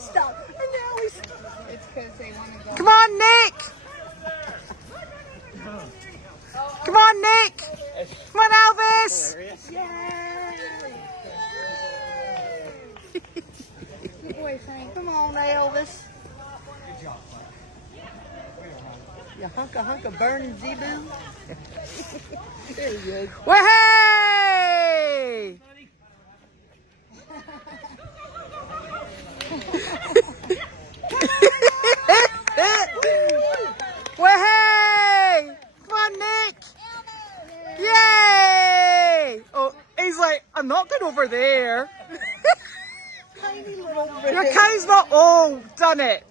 stopped. And now he's stopped. It's because they want to go. Come on, Nick. Come on, Nick. Come on, Elvis. Yay! Good boy, Frank. Come on, Elvis. Good job, You hunk of burning Zebu. There you go. Way! Way! Come on, Nick! Yay! Oh, he's like, I'm not going over there. Tiny little Your cow's not. Oh, done it.